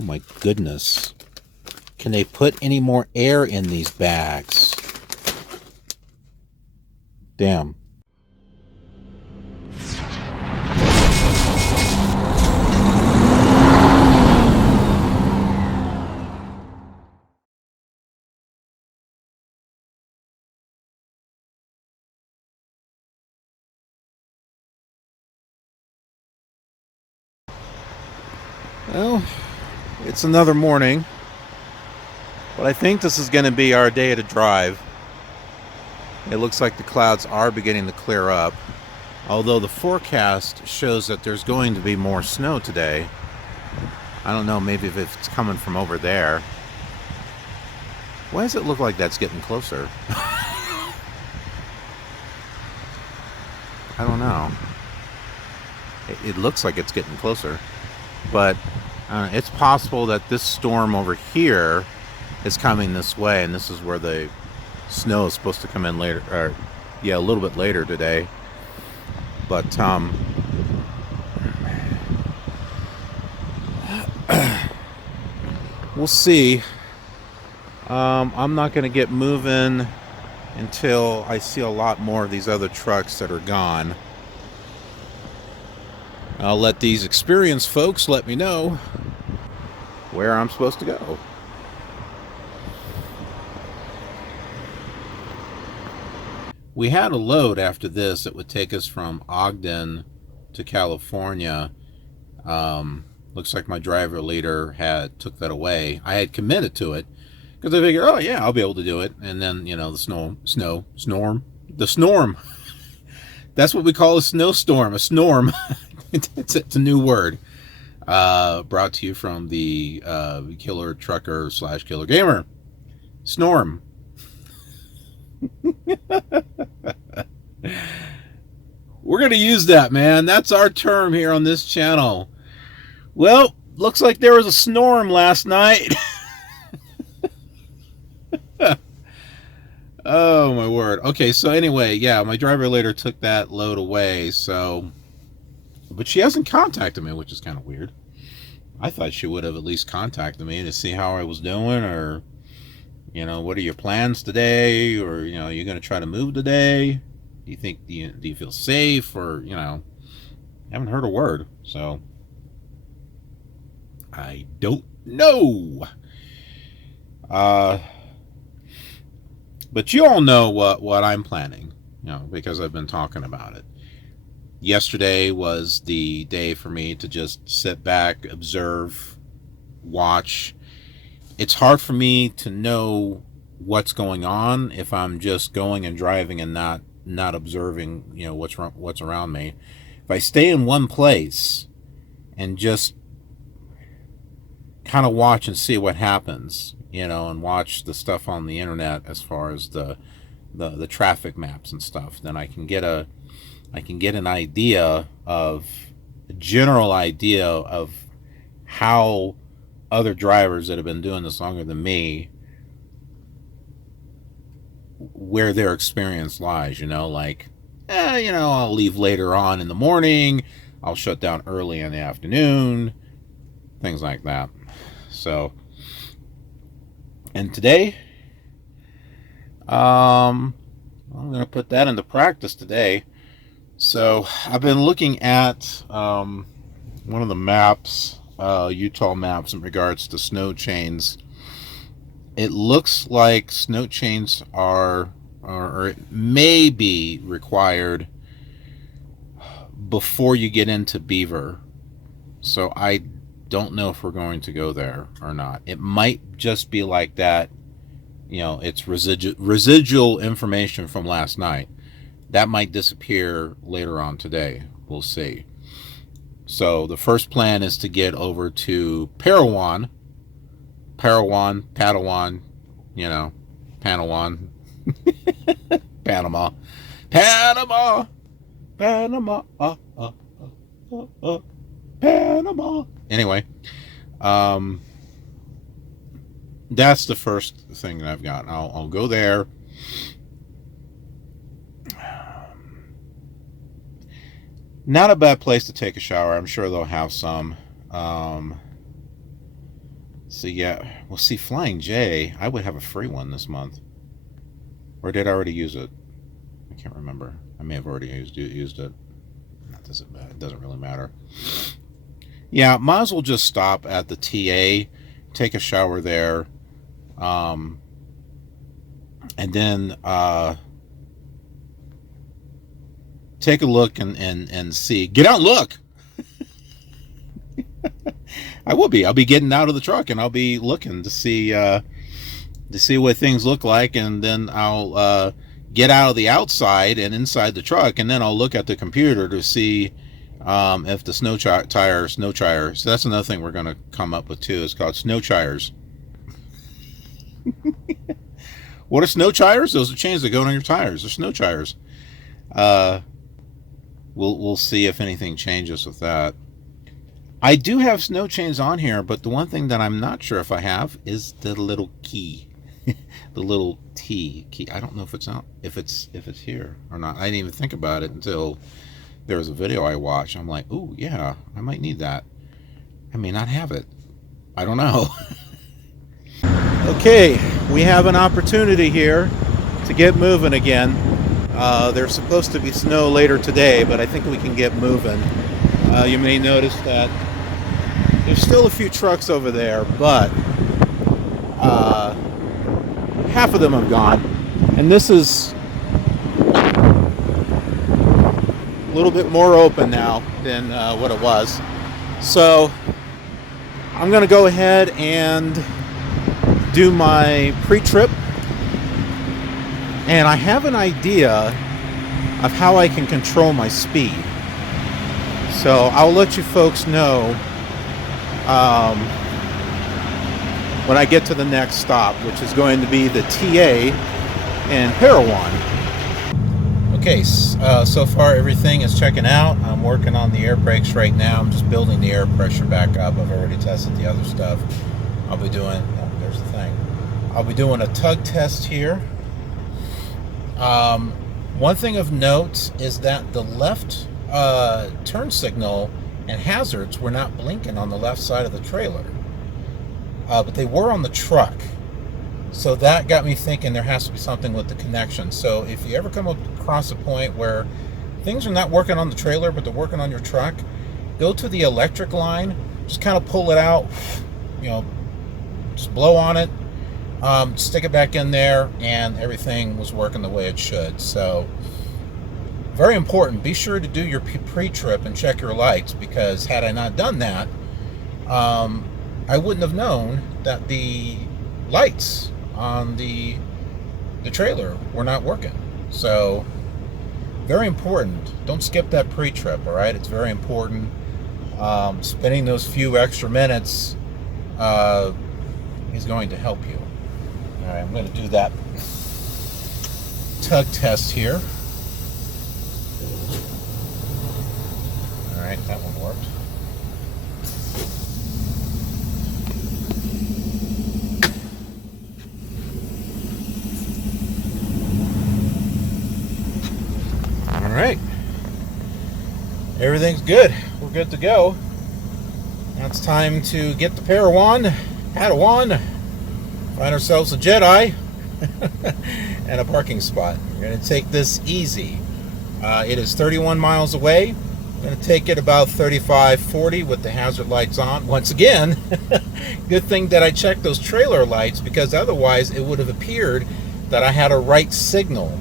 Oh my goodness. Can they put any more air in these bags? Damn. Well, it's another morning, but I think this is going to be our day to drive. It looks like the clouds are beginning to clear up, although the forecast shows that there's going to be more snow today. I don't know, maybe if it's coming from over there. Why does it look like that's getting closer? I don't know. It looks like it's getting closer. But it's possible that this storm over here is coming this way, and this is where the snow is supposed to come in later, or yeah, a little bit later today. But we'll see. I'm not going to get moving until I see a lot more of these other trucks that are gone. I'll let these experienced folks let me know where I'm supposed to go. We had a load after this that would take us from Ogden to California. Looks like my driver leader took that away. I had committed to it because I figured, oh yeah, I'll be able to do it. And then, you know, the snorm. That's what we call a snowstorm, a snorm. It's a new word. Brought to you from the Killer Trucker / Killer Gamer. Snorm. We're going to use that, man. That's our term here on this channel. Well, looks like there was a snorm last night. Oh, my word. Okay, so anyway, yeah, my driver later took that load away, so... But she hasn't contacted me, which is kind of weird. I thought she would have at least contacted me to see how I was doing, or, you know, what are your plans today, or, you know, are you going to try to move today? Do you feel safe, or, you know, haven't heard a word, so I don't know. But you all know what I'm planning, you know, because I've been talking about it. Yesterday was the day for me to just sit back, observe, watch. It's hard for me to know what's going on if I'm just going and driving and not observing, you know, what's around me. If I stay in one place and just kind of watch and see what happens, you know, and watch the stuff on the internet as far as the traffic maps and stuff, then I can get an idea of a general idea of how other drivers that have been doing this longer than me, where their experience lies, you know, like, you know, I'll leave later on in the morning, I'll shut down early in the afternoon, things like that. So, and today, I'm going to put that into practice today. So I've been looking at one of the maps, Utah maps, in regards to snow chains. It looks like snow chains are, or it may be required before you get into Beaver. So I don't know if we're going to go there or not. It might just be like that, you know, it's residual information from last night. That might disappear later on today. We'll see. So the first plan is to get over to Padawan, you know, Padawan, Panama, Panama. Anyway, that's the first thing that I've got. I'll go there. Not a bad place to take a shower. I'm sure they'll have some. So yeah, well, see, Flying J, I would have a free one this month. Or did I already use it? I can't remember. I may have already used it. It doesn't really matter. Yeah, might as well just stop at the TA, take a shower there, and then take a look and see. Get out and look! I'll be getting out of the truck and I'll be looking to see what things look like, and then I'll get out of the outside and inside the truck, and then I'll look at the computer to see if the snow tire. So that's another thing we're going to come up with too. It's called snow tires. What are snow tires? Those are chains that go on your tires. They're snow tires. We'll see if anything changes with that. I do have snow chains on here, but the one thing that I'm not sure if I have is the little key. The little T key. I don't know if it's out, if it's here or not. I didn't even think about it until there was a video I watched. I'm like, oh yeah, I might need that. I may not have it. I don't know. Okay, we have an opportunity here to get moving again. There's supposed to be snow later today, but I think we can get moving. You may notice that there's still a few trucks over there, but half of them have gone, and this is a little bit more open now than what it was. So I'm going to go ahead and do my pre-trip, and I have an idea of how I can control my speed. So I'll let you folks know when I get to the next stop, which is going to be the TA in Parowan. Okay, so far everything is checking out. I'm working on the air brakes right now. I'm just building the air pressure back up. I've already tested the other stuff. I'll be doing, oh, there's the thing. I'll be doing a tug test here. One thing of note is that the left turn signal and hazards were not blinking on the left side of the trailer. But they were on the truck. So that got me thinking there has to be something with the connection. So if you ever come across a point where things are not working on the trailer, but they're working on your truck, go to the electric line, just kind of pull it out, just blow on it, stick it back in there, and everything was working the way it should. So very important. Be sure to do your pre-trip and check your lights, because had I not done that, I wouldn't have known that the lights on the trailer were not working. So very important. Don't skip that pre-trip, all right? It's very important. Spending those few extra minutes is going to help you. All right, I'm going to do that tug test here. All right, that one worked. All right, everything's good. We're good to go. Now it's time to get the Padawan, find ourselves a Jedi, and a parking spot. We're going to take this easy. It is 31 miles away. I'm going to take it about 35-40 with the hazard lights on. Once again, good thing that I checked those trailer lights, because otherwise it would have appeared that I had a right signal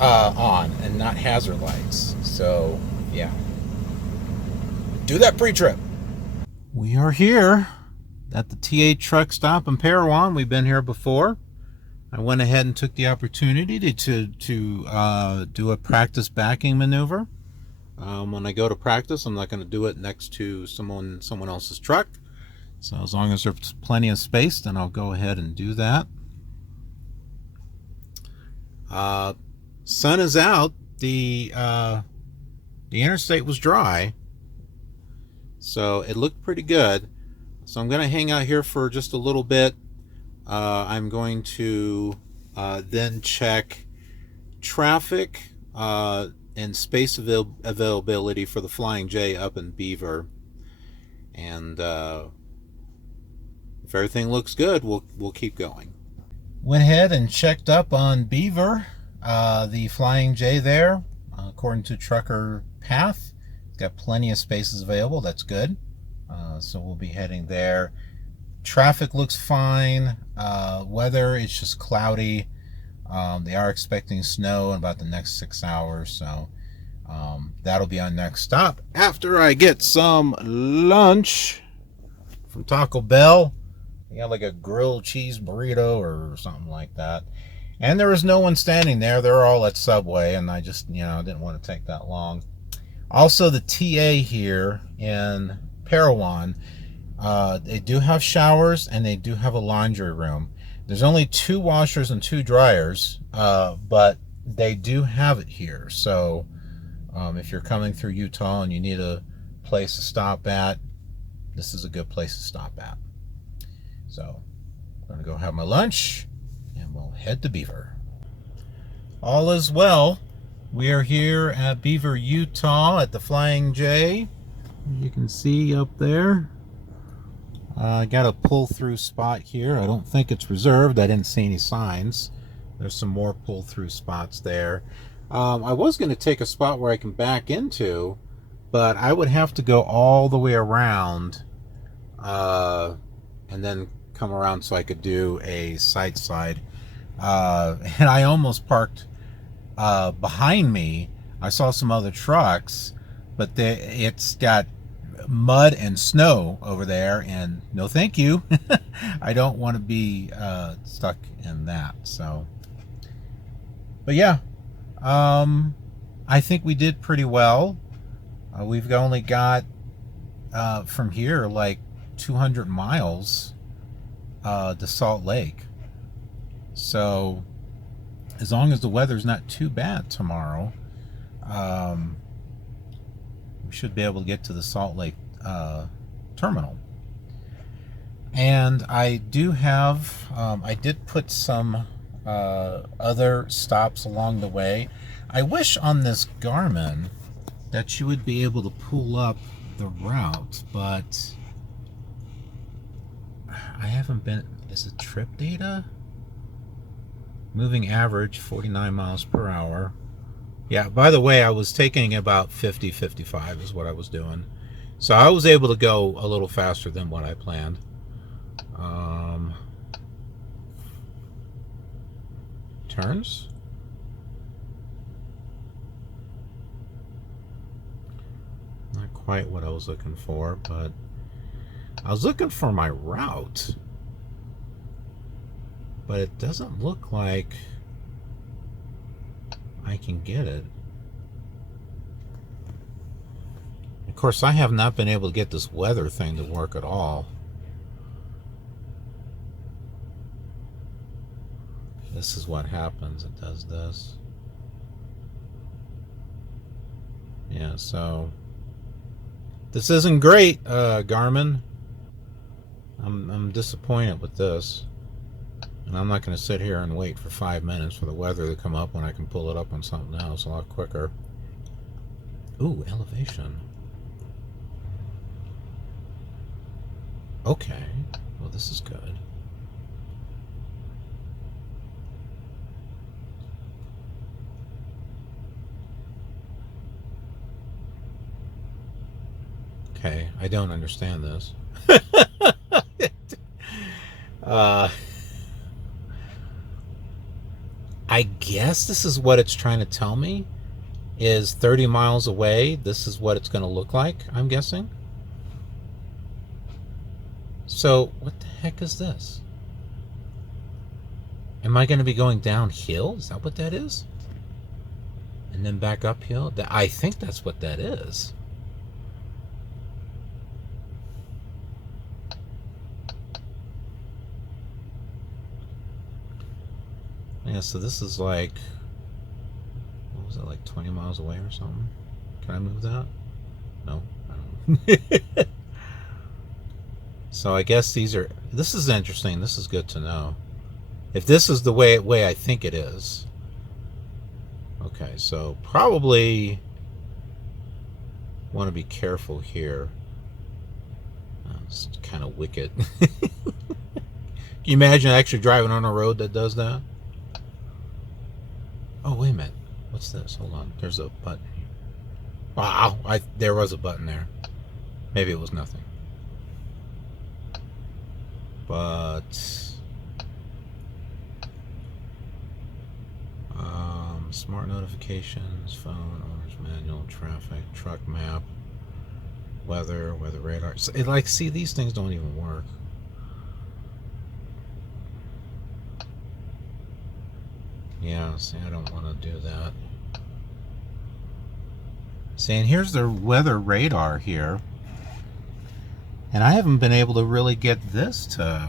on and not hazard lights. So yeah, do that pre-trip. We are here at the TA truck stop in Parowan. We've been here before. I went ahead and took the opportunity to do a practice backing maneuver. When I go to practice, I'm not going to do it next to someone else's truck. So as long as there's plenty of space, then I'll go ahead and do that. Sun is out. The interstate was dry, so it looked pretty good. So I'm going to hang out here for just a little bit. I'm going to then check traffic and space availability for the Flying J up in Beaver, and If everything looks good, we'll keep going. Went ahead and checked up on Beaver, the Flying J there, according to Trucker Path. It's got plenty of spaces available. That's good. So we'll be heading there. Traffic looks fine. Weather, it's just cloudy. They are expecting snow in about the next 6 hours, so that'll be our next stop after I get some lunch from Taco Bell. They got like a grilled cheese burrito or something like that. And there was no one standing there. They're all at Subway, and I just, didn't want to take that long. Also, the TA here in Parowan, they do have showers and they do have a laundry room. There's only 2 washers and 2 dryers, but they do have it here. So if you're coming through Utah and you need a place to stop at, this is a good place to stop at. So I'm going to go have my lunch and we'll head to Beaver. All is well. We are here at Beaver, Utah at the Flying J. You can see up there. I got a pull-through spot here. I don't think it's reserved. I didn't see any signs. There's some more pull-through spots there. I was going to take a spot where I can back into, but I would have to go all the way around and then come around so I could do a side. And I almost parked behind me. I saw some other trucks, but it's got mud and snow over there, and no thank you. I don't want to be stuck in that. So, but yeah, I think we did pretty well. We've only got from here like 200 miles to Salt Lake. So as long as the weather's not too bad tomorrow, we should be able to get to the Salt Lake terminal. And I do have, I did put some other stops along the way. I wish on this Garmin that you would be able to pull up the route, but I haven't been. Is it trip data? Moving average 49 miles per hour. Yeah, by the way, I was taking about 50, 55 is what I was doing. So I was able to go a little faster than what I planned. Turns? Not quite what I was looking for, but I was looking for my route. But it doesn't look like I can get it. Of course, I have not been able to get this weather thing to work at all. This is what happens. It does this. Yeah, so this isn't great, Garmin. I'm disappointed with this. And I'm not going to sit here and wait for 5 minutes for the weather to come up when I can pull it up on something else a lot quicker. Ooh, elevation. Okay. Well, this is good. Okay, I don't understand this. I guess this is what it's trying to tell me, is 30 miles away, this is what it's going to look like, I'm guessing. So, what the heck is this? Am I going to be going downhill? Is that what that is? And then back uphill? I think that's what that is. Yeah, so this is like, what was it, like 20 miles away or something? Can I move that? No, I don't. So I guess these are, this is interesting. This is good to know. If this is the way I think it is. Okay, so probably want to be careful here. It's kind of wicked. Can you imagine actually driving on a road that does that? Oh, wait a minute. What's this? Hold on. There's a button. Wow, there was a button there. Maybe it was nothing. But smart notifications, phone, owner's manual, traffic, truck map, weather radar. So see, these things don't even work. Yeah, see, I don't want to do that. See, and here's the weather radar here. And I haven't been able to really get this to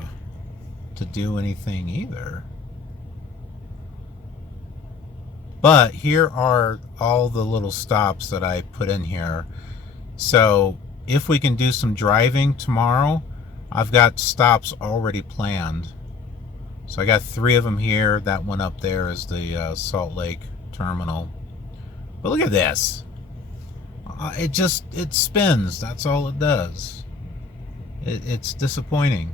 do anything either. But here are all the little stops that I put in here. So if we can do some driving tomorrow, I've got stops already planned. So I got 3 of them here. That one up there is the Salt Lake terminal. But look at this. It spins. That's all it does. It's disappointing.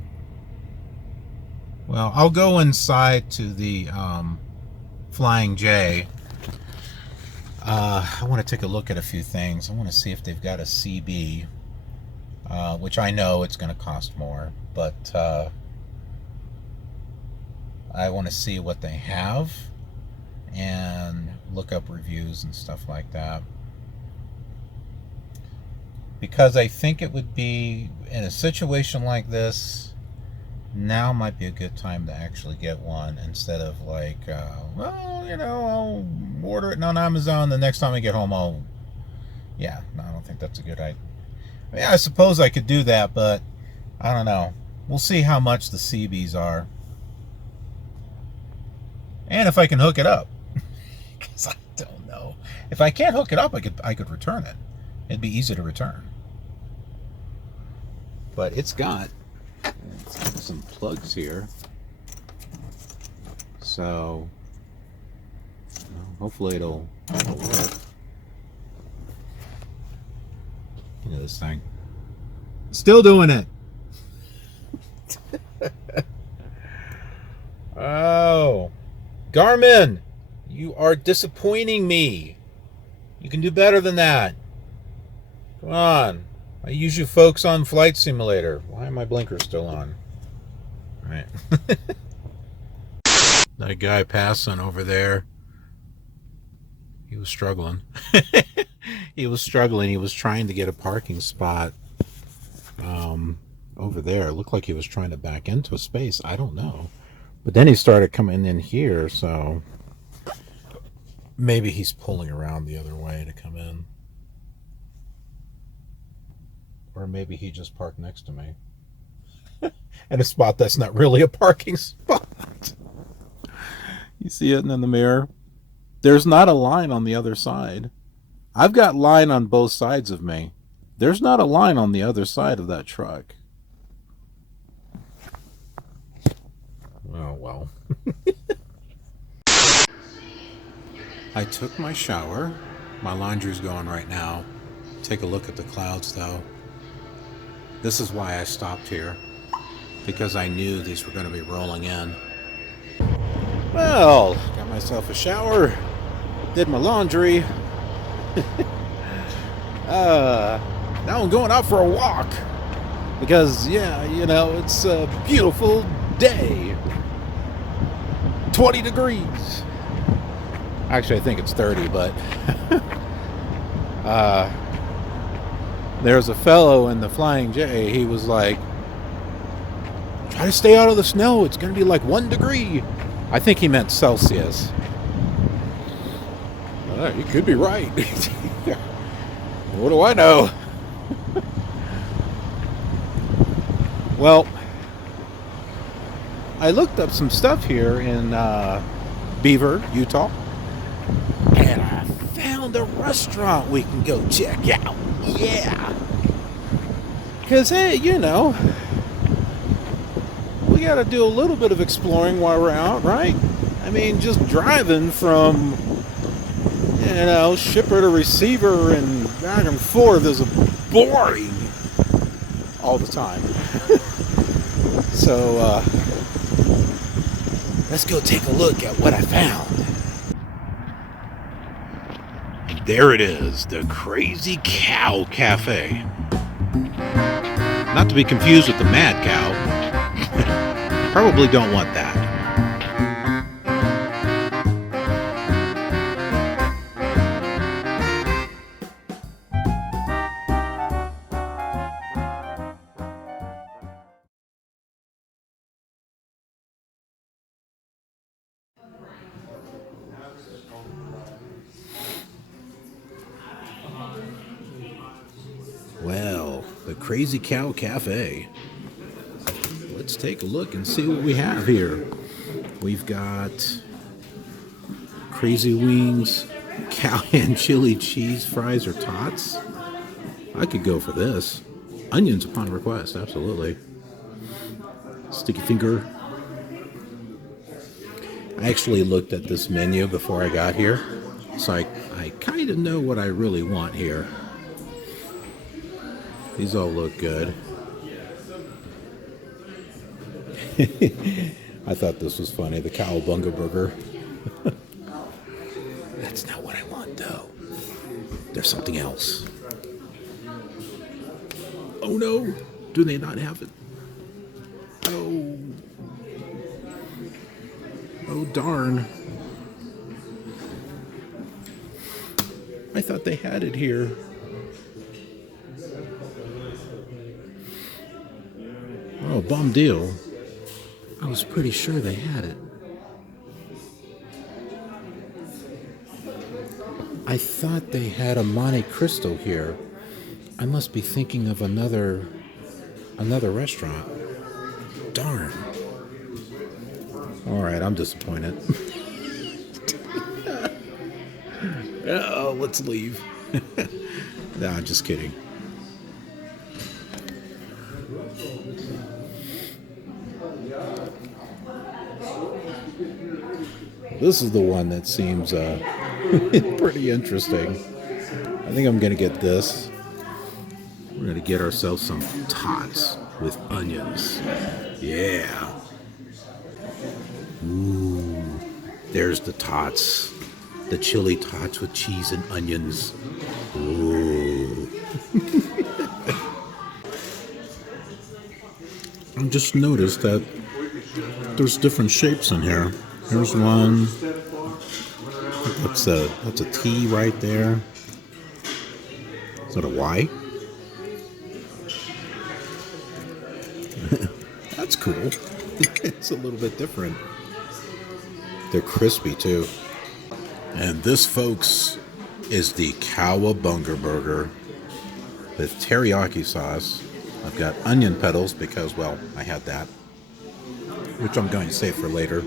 Well, I'll go inside to the Flying J. I want to take a look at a few things. I want to see if they've got a CB, which I know it's going to cost more, but I want to see what they have and look up reviews and stuff like that. Because I think it would be, in a situation like this, now might be a good time to actually get one, instead of like, well, you know, I'll order it on Amazon, the next time I get home I'll, yeah, no, I don't think that's a good idea. I mean, I suppose I could do that, but I don't know. We'll see how much the CBs are. And if I can hook it up. Because I don't know. If I can't hook it up, I could return it. It'd be easy to return. But it's got some plugs here. So hopefully it'll work. You know this thing. Still doing it. Oh. Garmin, you are disappointing me. You can do better than that. Come on. I use you folks on Flight Simulator. Why are my blinkers still on? All right. That guy passing over there, he was struggling. He was struggling. He was trying to get a parking spot over there. It looked like he was trying to back into a space. I don't know. But then he started coming in here, so maybe he's pulling around the other way to come in. Or maybe he just parked next to me. In a spot that's not really a parking spot. You see it in the mirror? There's not a line on the other side. I've got line on both sides of me. There's not a line on the other side of that truck. Oh, well. I took my shower. My laundry's going right now. Take a look at the clouds, though. This is why I stopped here. Because I knew these were going to be rolling in. Well, got myself a shower. Did my laundry. Now I'm going out for a walk. Because, yeah, you know, it's a beautiful day. 20 degrees. Actually, I think it's 30, but there's a fellow in the Flying J. He was like, try to stay out of the snow. It's going to be like 1 degree. I think he meant Celsius. You could be right. What do I know? Well, I looked up some stuff here in Beaver, Utah, and I found a restaurant we can go check out. Yeah. Because, hey, you know, we got to do a little bit of exploring while we're out, right? I mean, just driving from, you know, shipper to receiver and back and forth is boring all the time. So, Let's go take a look at what I found. And there it is, the Crazy Cow Cafe. Not to be confused with the Mad Cow. Probably don't want that. Well, the Crazy Cow Cafe. Let's take a look and see what we have here. We've got crazy wings, cowhand chili cheese fries or tots. I could go for this. Onions upon request, absolutely. Sticky finger. I actually looked at this menu before I got here, so I kind of know what I really want here. These all look good. I thought this was funny, the cowabunga burger. That's not what I want, though. There's something else. Oh no! Do they not have it? Oh. Oh darn. I thought they had it here. Oh, bum deal. I was pretty sure they had it. I thought they had a Monte Cristo here. I must be thinking of another restaurant. Darn. All right, I'm disappointed. Oh, let's leave. Nah, just kidding. This is the one that seems pretty interesting. I think I'm going to get this. We're going to get ourselves some tots with onions. Yeah. Ooh. There's the tots. The chili tots with cheese and onions. Ooh. I just noticed that there's different shapes in here. Here's one. That's a T right there. Is that a Y? That's cool. It's a little bit different. They're crispy too. And this, folks, is the cowabunga burger with teriyaki sauce. I've got onion petals because, well, I had that, which I'm going to save for later.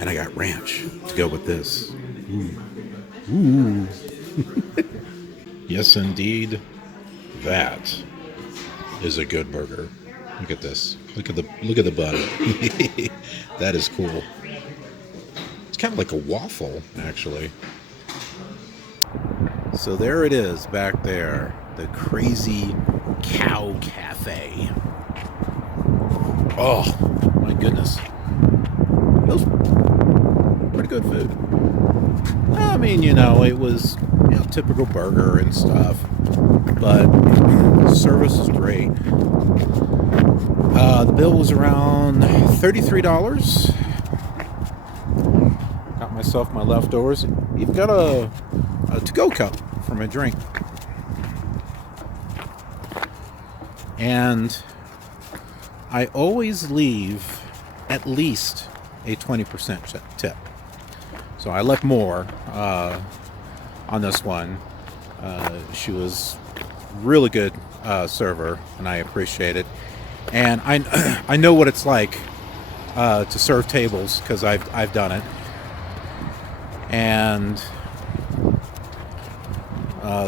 And I got ranch to go with this. Ooh. Ooh. Yes, indeed. That is a good burger. Look at this. Look at the bun. That is cool. It's kind of like a waffle, actually. So there it is back there. The Crazy Cow Cafe. Oh, my goodness. Feels pretty good food. I mean, it was typical burger and stuff, but service is great. The bill was around $33. Got myself my leftovers. You've got a to-go cup for my drink. And I always leave at least a 20% tip. So I left more on this one. She was really good server, and I appreciate it. And I know what it's like to serve tables because I've done it. And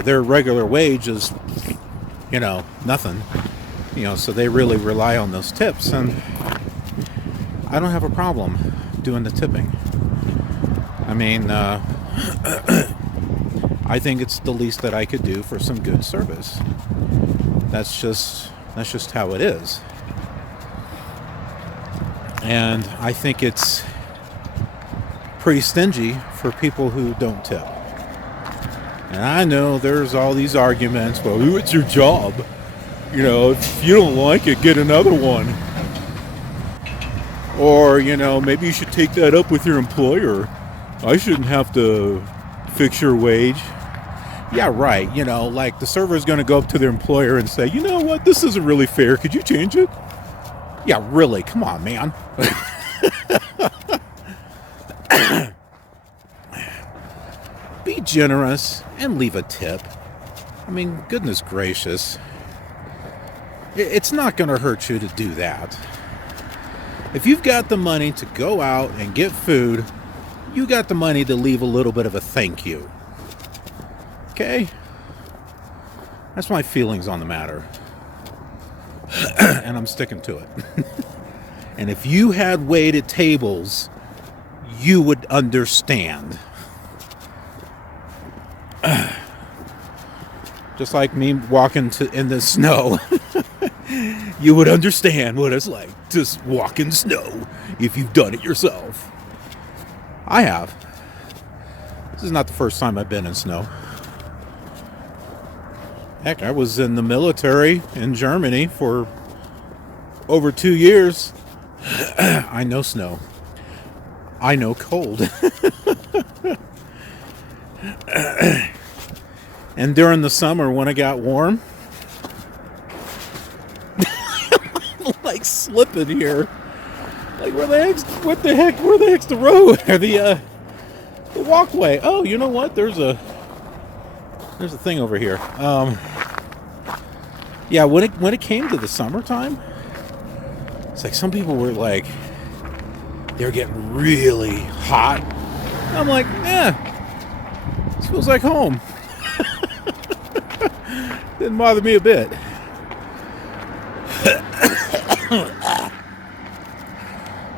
their regular wage is, nothing. So they really rely on those tips, and I don't have a problem doing the tipping. I mean, I think it's the least that I could do for some good service. That's just how it is. And I think it's pretty stingy for people who don't tip. And I know there's all these arguments, well, it's your job. You know, if you don't like it, get another one. Or, you know, maybe you should take that up with your employer. I shouldn't have to fix your wage. Yeah, right. You know, like the server is going to go up to their employer and say, you know what, this isn't really fair. Could you change it? Yeah, really. Come on, man. Be generous and leave a tip. I mean, goodness gracious. It's not going to hurt you to do that. If you've got the money to go out and get food, you got the money to leave a little bit of a thank you. Okay? That's my feelings on the matter. And I'm sticking to it. And if you had waited tables, you would understand. Just like me walking in the snow. You would understand what it's like to walk in snow if you've done it yourself. I have. This is not the first time I've been in snow. Heck, I was in the military in Germany for over 2 years. I know snow. I know cold. And during the summer when it got warm, like slipping here. Like where the heck's the road or the walkway? Oh, you know what? There's a thing over here. Yeah, when it came to the summertime, it's like some people were like, they're getting really hot. I'm like, this feels like home. Didn't bother me a bit.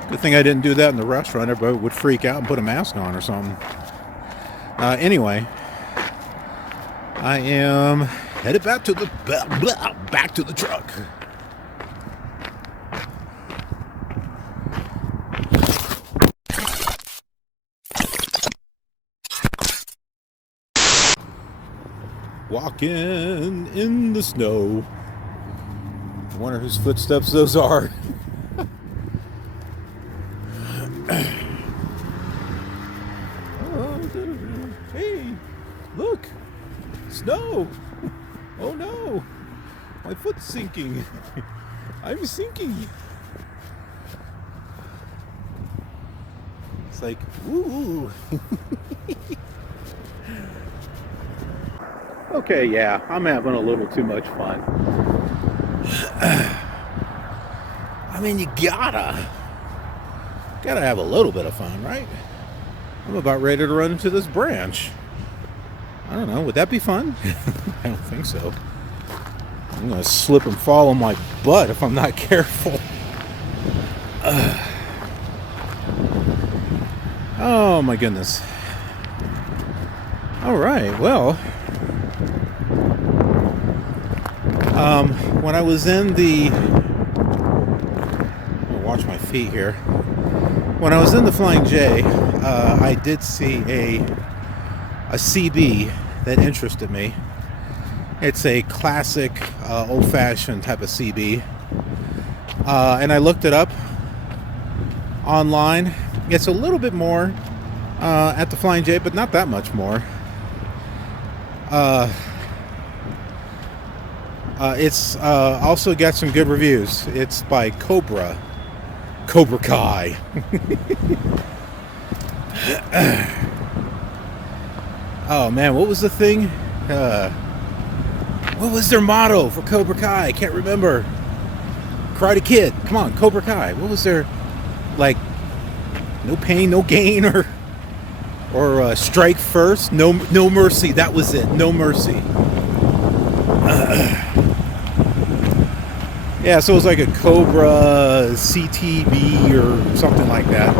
Good thing I didn't do that in the restaurant. Everybody would freak out and put a mask on or something. Anyway, I am headed back to the truck. Walking in the snow. I wonder whose footsteps those are. Hey, look, snow. Oh no, my foot's sinking. I'm sinking. It's like, ooh. Okay, yeah, I'm having a little too much fun. I mean, you gotta have a little bit of fun, right? I'm about ready to run into this branch. I don't know, would that be fun? I don't think so. I'm gonna slip and fall on my butt if I'm not careful. Oh my goodness. All right, well, when I was in the, watch my feet here. When I was in the Flying J, I did see a CB that interested me. It's a classic, old-fashioned type of CB, and I looked it up online. It's a little bit more at the Flying J, but not that much more. It's also got some good reviews. It's by Cobra Kai. Oh man, what was the thing? What was their motto for Cobra Kai? I can't remember. Karate Kid. Come on, Cobra Kai. What was their, like, no pain, no gain, or strike first, no mercy. That was it. No mercy. Yeah, so it was like a Cobra CTB or something like that.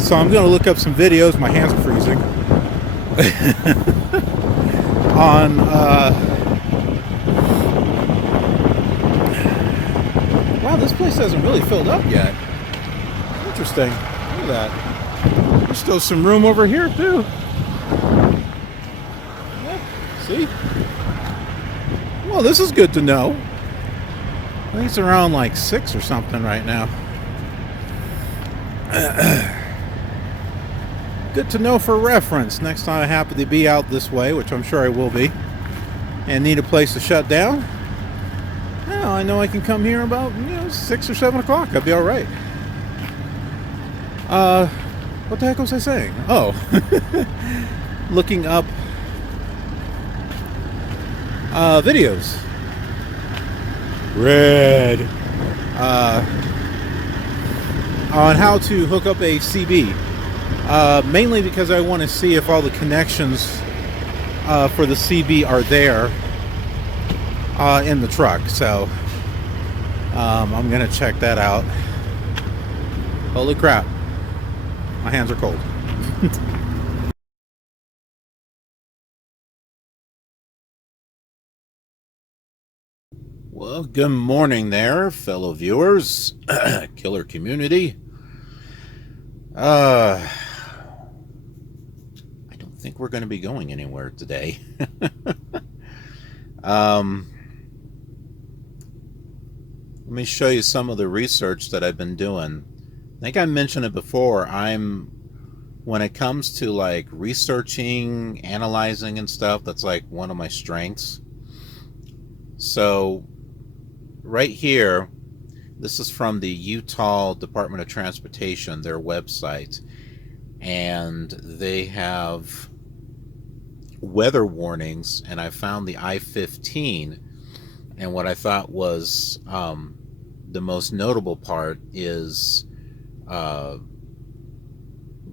So I'm going to look up some videos. My hands are freezing. On wow, this place hasn't really filled up yet. Interesting. Look at that. There's still some room over here, too. Yeah, see? Well, this is good to know. I think it's around like 6 or something right now. Good to know for reference. Next time I happen to be out this way, which I'm sure I will be, and need a place to shut down, well, I know I can come here about 6 or 7 o'clock. I'll be all right. What the heck was I saying? Oh, looking up videos. Red. On how to hook up a CB. Mainly because I want to see if all the connections for the CB are there in the truck. So I'm going to check that out. Holy crap. My hands are cold. Well, good morning there, fellow viewers. KILR Kommunity. I don't think we're going to be going anywhere today. Let me show you some of the research that I've been doing. I think I mentioned it before. When it comes to like researching, analyzing and stuff, that's like one of my strengths. So right here, this is from the Utah Department of Transportation, their website, and they have weather warnings, and I found the I-15, and what I thought was the most notable part is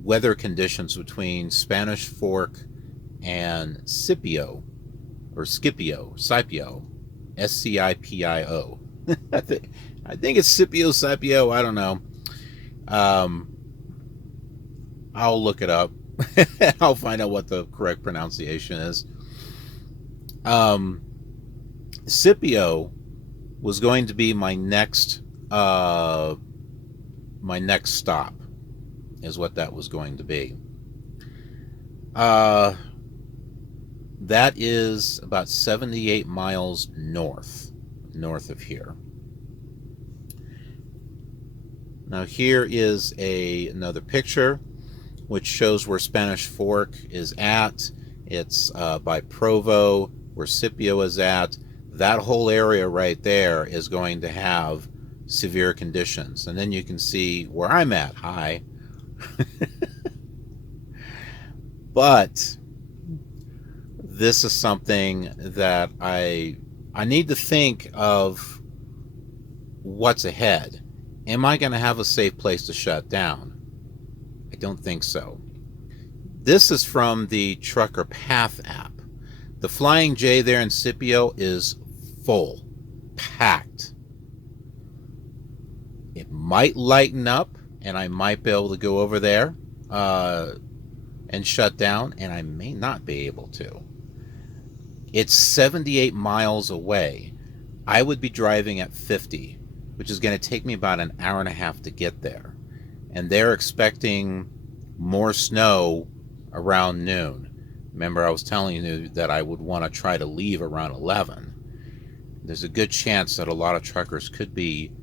weather conditions between Spanish Fork and Scipio, S-C-I-P-I-O. I think it's Scipio. I don't know. I'll look it up. I'll find out what the correct pronunciation is. Scipio was going to be my next stop, is what that was going to be. That is about 78 miles north of here. Now here is another picture which shows where Spanish Fork is at. It's by Provo, where Scipio is at. That whole area right there is going to have severe conditions. And then you can see where I'm at. Hi. But this is something that I need to think of what's ahead. Am I going to have a safe place to shut down? I don't think so. This is from the Trucker Path app. The Flying J there in Scipio is full, packed. It might lighten up, and I might be able to go over there and shut down, and I may not be able to. It's 78 miles away. I would be driving at 50, which is going to take me about an hour and a half to get there. And they're expecting more snow around noon. Remember, I was telling you that I would want to try to leave around 11. There's a good chance that a lot of truckers could be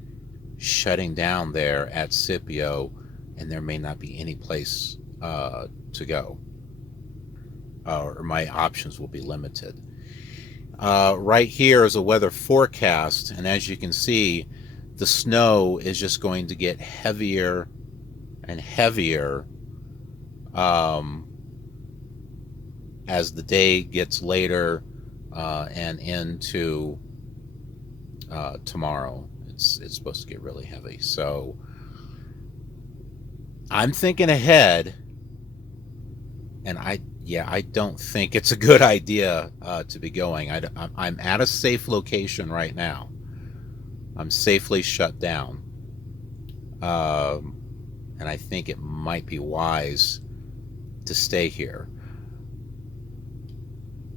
shutting down there at Scipio, and there may not be any place to go. Or my options will be limited. Right here is a weather forecast, and as you can see, the snow is just going to get heavier and heavier as the day gets later and into tomorrow. It's supposed to get really heavy. So I'm thinking ahead, and I don't think it's a good idea to be going. I'm at a safe location right now. I'm safely shut down. And I think it might be wise to stay here.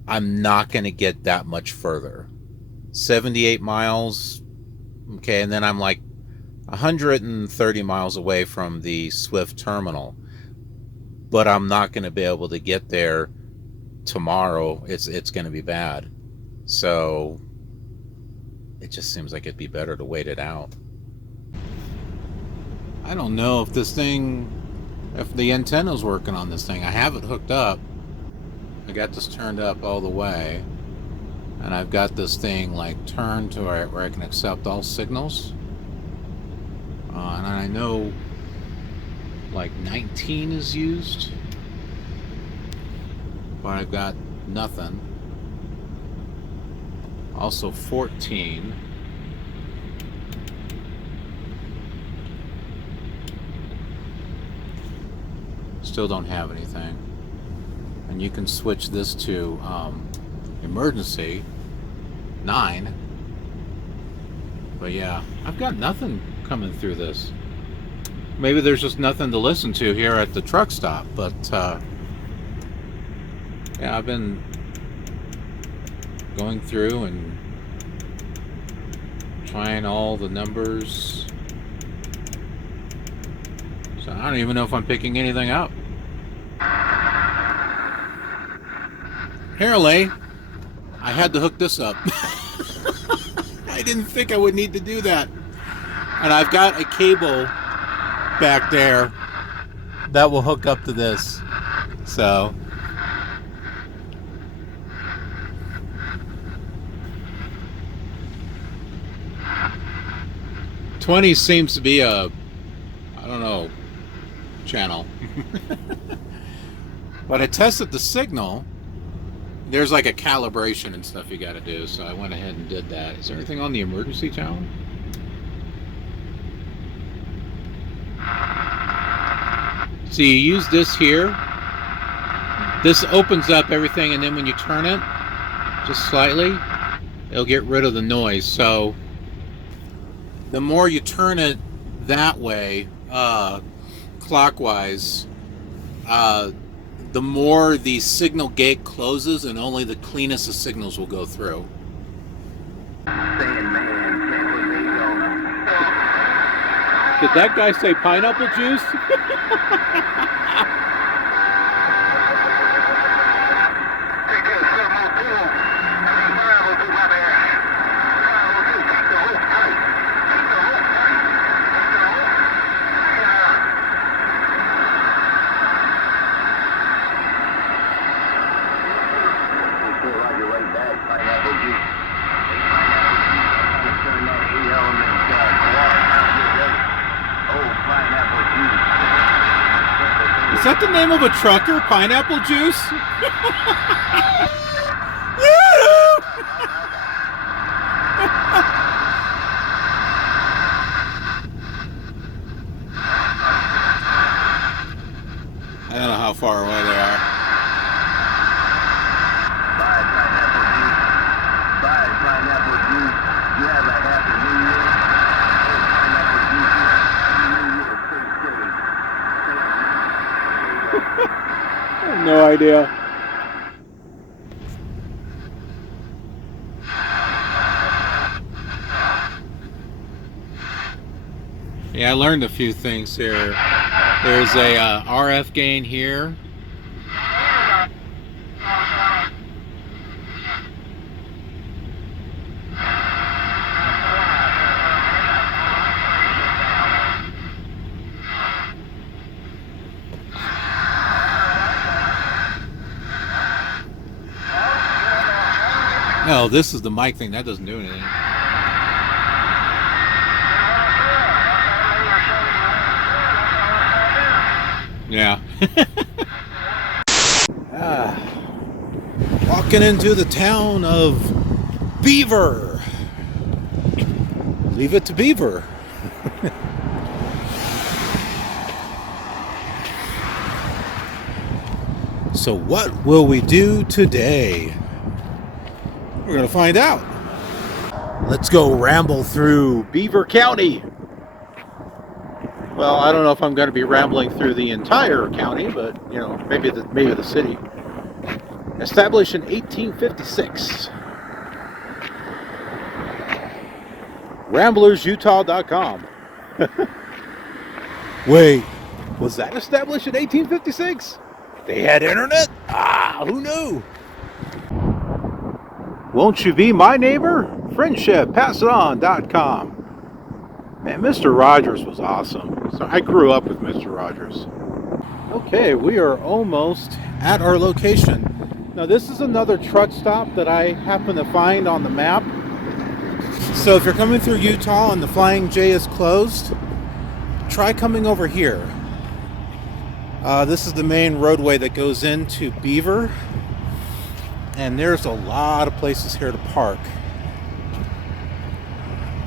I'm not going to get that much further. 78 miles, okay, and then I'm like 130 miles away from the Swift terminal, but I'm not going to be able to get there tomorrow. It's going to be bad. So it just seems like it'd be better to wait it out. I don't know if this thing, if the antenna's working on this thing. I have it hooked up. I got this turned up all the way, and I've got this thing like turned to where I can accept all signals. And I know like 19 is used, but I've got nothing. Also 14. Still don't have anything. And you can switch this to emergency 9. But yeah, I've got nothing coming through this. Maybe there's just nothing to listen to here at the truck stop, but yeah, I've been going through and trying all the numbers. So I don't even know if I'm picking anything up. Apparently, I had to hook this up. I didn't think I would need to do that. And I've got a cable back there that will hook up to this. So $20 seems to be a, I don't know, channel. But I tested the signal. There's like a calibration and stuff you got to do, so I went ahead and did that. Is there anything on the emergency channel? So you use this here. This opens up everything, and then when you turn it just slightly, it'll get rid of the noise. So the more you turn it that way, clockwise, the more the signal gate closes, and only the cleanest of signals will go through. Did that guy say pineapple juice? Is that the name of a trucker? Pineapple juice? I don't know how far away they are. Buy pineapple juice. Buy pineapple juice. You have a happy new year. Oh, pineapple juice. I have no idea. Yeah, I learned a few things here. There's a RF gain here. No, this is the mic thing. That doesn't do anything. Yeah. Walking into the town of Beaver. Leave it to Beaver. So what will we do today? We're going to find out. Let's go ramble through Beaver County. Well, I don't know if I'm going to be rambling through the entire county, but you know, maybe the city. Established in 1856. RamblersUtah.com. Wait, was that established in 1856? They had internet? Ah, who knew? Won't you be my neighbor? FriendshipPassItOn.com. Man, Mr. Rogers was awesome. So I grew up with Mr. Rogers. Okay, we are almost at our location. Now this is another truck stop that I happen to find on the map. So if you're coming through Utah and the Flying J is closed, try coming over here. This is the main roadway that goes into Beaver. And there's a lot of places here to park.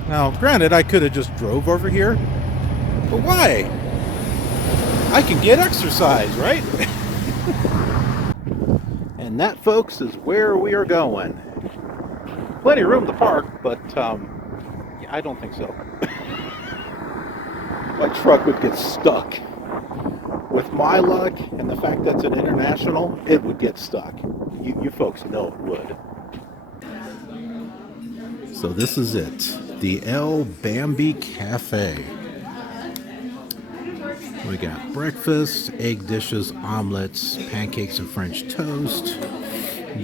Now, granted, I could have just drove over here, but why? I can get exercise, right? And that, folks, is where we are going. Plenty of room to park, but yeah, I don't think so. My truck would get stuck. With my luck and the fact that it's an international, it would get stuck. You folks know it would. So this is it. The El Bambi Cafe. We got breakfast, egg dishes, omelets, pancakes and French toast,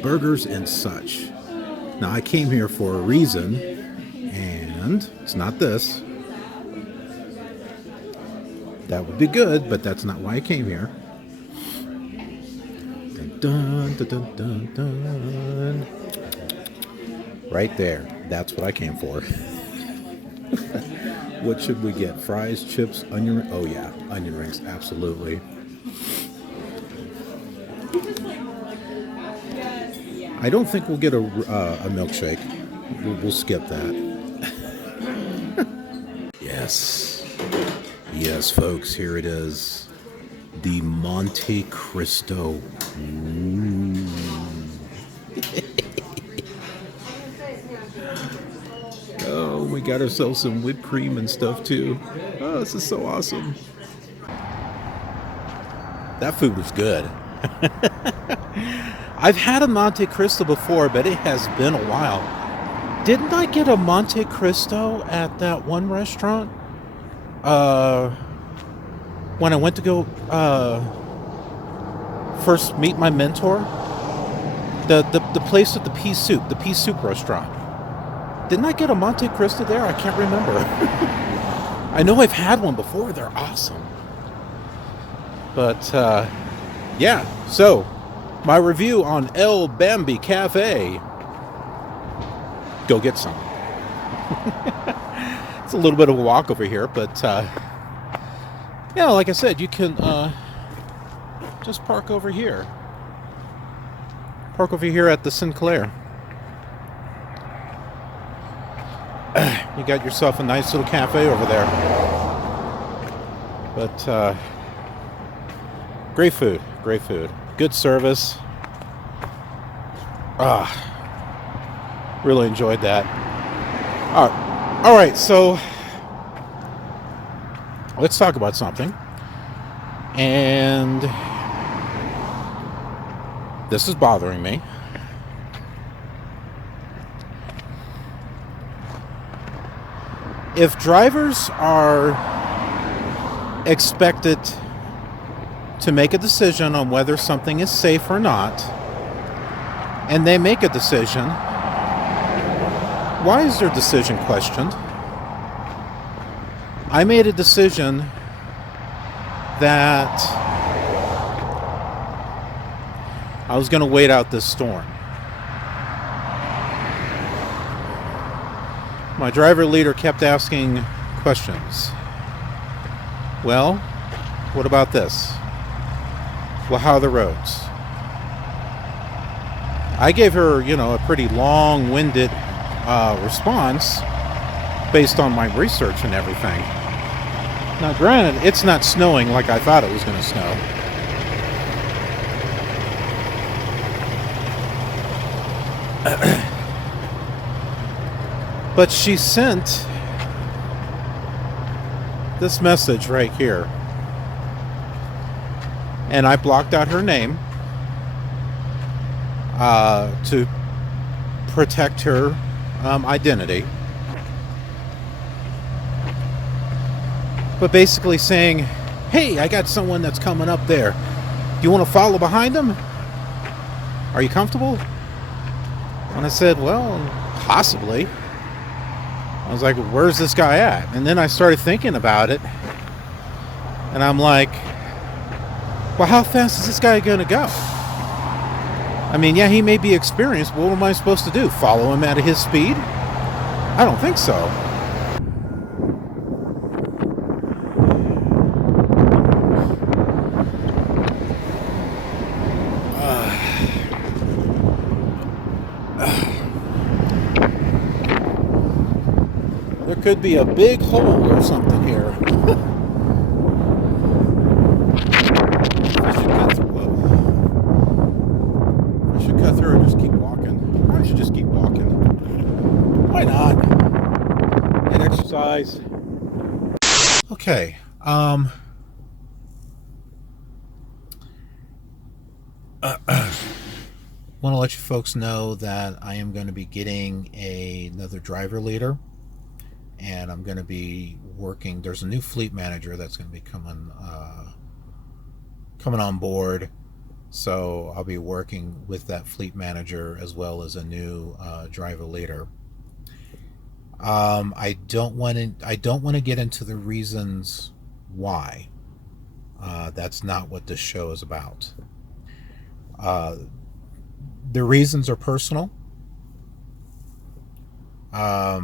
burgers and such. Now I came here for a reason, and it's not this. That would be good, but that's not why I came here. Dun, dun, dun, dun, dun. Right there. That's what I came for. What should we get? Fries, chips, onion rings? Oh yeah, onion rings, absolutely. I don't think we'll get a milkshake. We'll skip that. Yes. Yes, folks, here it is. The Monte Cristo. Ooh. Oh, we got ourselves some whipped cream and stuff too. Oh, this is so awesome. That food was good. I've had a Monte Cristo before, but it has been a while. Didn't I get a Monte Cristo at that one restaurant? When I went to go first meet my mentor, the place with the pea soup restaurant. Didn't I get a Monte Cristo there? I can't remember. I know I've had one before. They're awesome. But yeah, so my review on El Bambi Cafe. Go get some. It's a little bit of a walk over here, but yeah, like I said, you can just park over here. Park over here at the Sinclair. You got yourself a nice little cafe over there. But great food, great food. Good service. Really enjoyed that. All right, so let's talk about something. And this is bothering me. If drivers are expected to make a decision on whether something is safe or not, and they make a decision, why is their decision questioned? I made a decision that I was going to wait out this storm. My driver leader kept asking questions. Well, what about this? Well, how are the roads? I gave her, a pretty long-winded response based on my research and everything. Now, granted, it's not snowing like I thought it was going to snow. But she sent this message right here. And I blocked out her name to protect her identity. but basically saying, hey, I got someone that's coming up there. Do you want to follow behind them? Are you comfortable? And I said, well, possibly. I was like, where's this guy at? And then I started thinking about it. And I'm like, well, how fast is this guy going to go? I mean, yeah, he may be experienced, but what am I supposed to do? Follow him at his speed? I don't think so. There could be a big hole or something here. I should cut through and just keep walking. I should just keep walking. Why not? And exercise. Okay. Want to let you folks know that I am going to be getting another driver leader, and I'm going to be working. There's a new fleet manager that's going to be coming on board, so I'll be working with that fleet manager as well as a new driver leader. I don't want to get into the reasons why. That's not what this show is about. The reasons are personal. I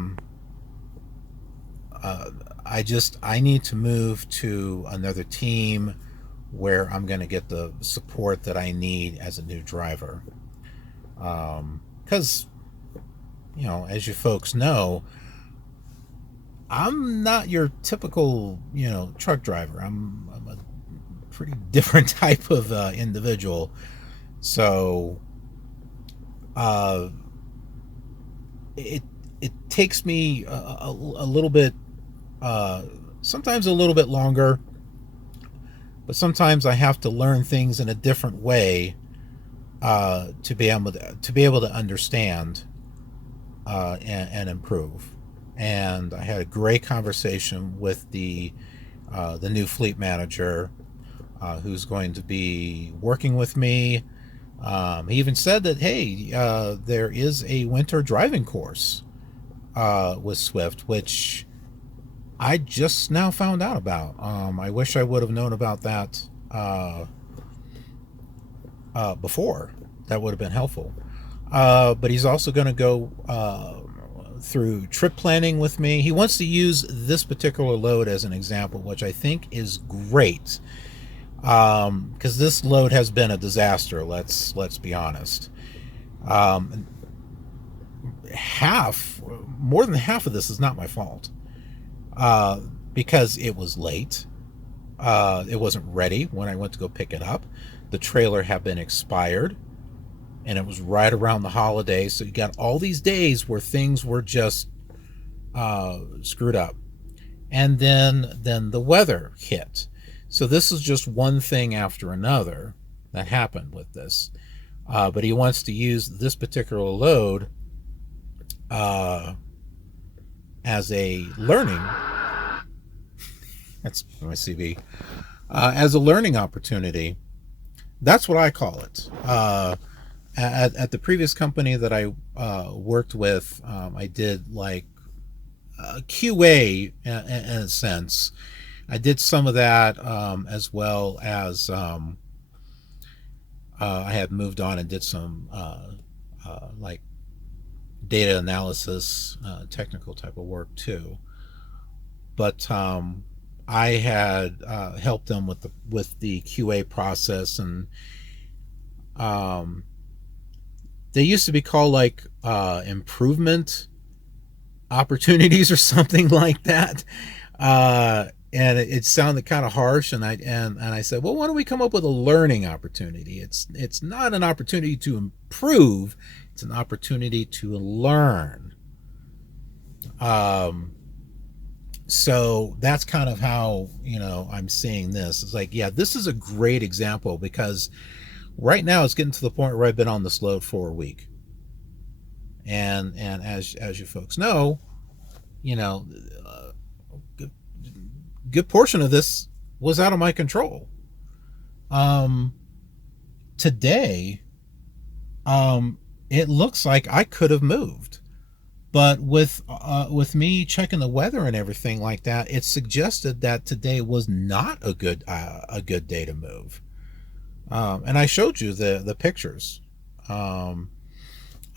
need to move to another team where I'm going to get the support that I need as a new driver. Because, as you folks know, I'm not your typical, truck driver. I'm a pretty different type of individual. So, it takes me a little bit, sometimes a little bit longer, but sometimes I have to learn things in a different way to be able to understand and improve. And I had a great conversation with the new fleet manager who's going to be working with me. He even said that, hey, there is a winter driving course with Swift, which I just now found out about. I wish I would have known about that before. That would have been helpful. But he's also going to go through trip planning with me. He wants to use this particular load as an example, which I think is more because this load has been a disaster. Let's be honest. More than half of this is not my fault, because it was late. It wasn't ready when I went to go pick it up. The trailer had been expired, and it was right around the holidays. So you got all these days where things were just screwed up, and then the weather hit. So this is just one thing after another that happened with this. But he wants to use this particular load as a learning. That's my CV. As a learning opportunity. That's what I call it. At the previous company that I worked with, I did like QA in a sense. I did some of that, as well as I had moved on and did some like data analysis, technical type of work too. But I had helped them with the QA process, and they used to be called like improvement opportunities or something like that. And it sounded kind of harsh, and I said, well, why don't we come up with a learning opportunity? It's not an opportunity to improve, it's an opportunity to learn. So that's kind of how I'm seeing this. It's like, yeah, this is a great example, because right now it's getting to the point where I've been on this load for a week, and as you folks know, good portion of this was out of my control. Today, it looks like I could have moved, but with me checking the weather and everything like that, it suggested that today was not a good day to move. And I showed you the pictures of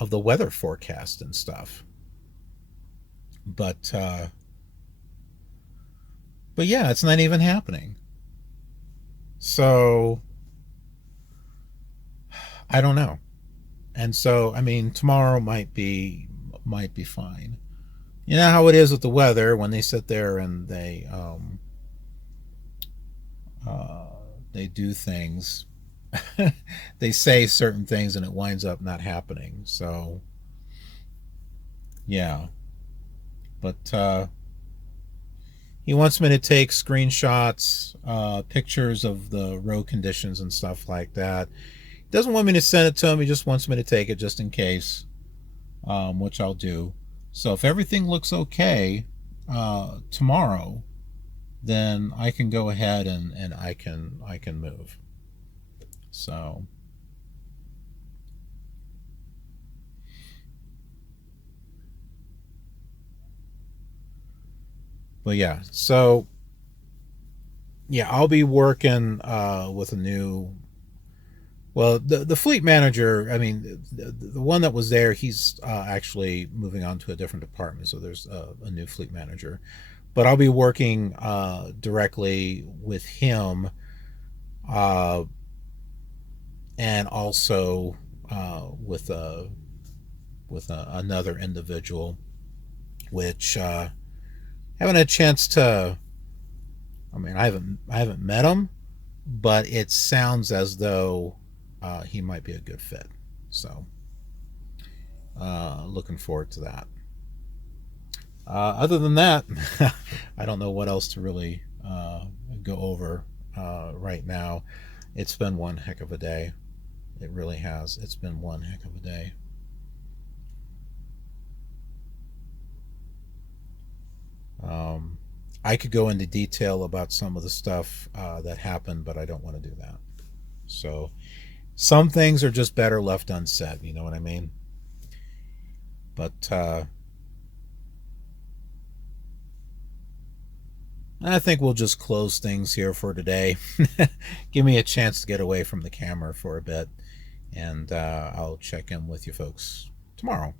the weather forecast and stuff. But yeah, it's not even happening. So I don't know. And so, I mean, tomorrow might be fine. You know how it is with the weather when they sit there and they do things. They say certain things and it winds up not happening. So yeah, but he wants me to take screenshots, pictures of the road conditions and stuff like that. He doesn't want me to send it to him. He just wants me to take it just in case, which I'll do. So if everything looks okay tomorrow, then I can go ahead and I can move. So but yeah, so yeah, I'll be working with a new, well, the fleet manager, I mean, the one that was there, he's actually moving on to a different department, so there's a new fleet manager. But I'll be working directly with him, and also with another individual, which haven't had a chance to. I mean, I haven't met him, but it sounds as though he might be a good fit. So, looking forward to that. Other than that, I don't know what else to really go over right now. It's been one heck of a day. It really has. It's been one heck of a day. I could go into detail about some of the stuff that happened, but I don't want to do that. So some things are just better left unsaid. You know what I mean? But I think we'll just close things here for today. Give me a chance to get away from the camera for a bit, and I'll check in with you folks tomorrow.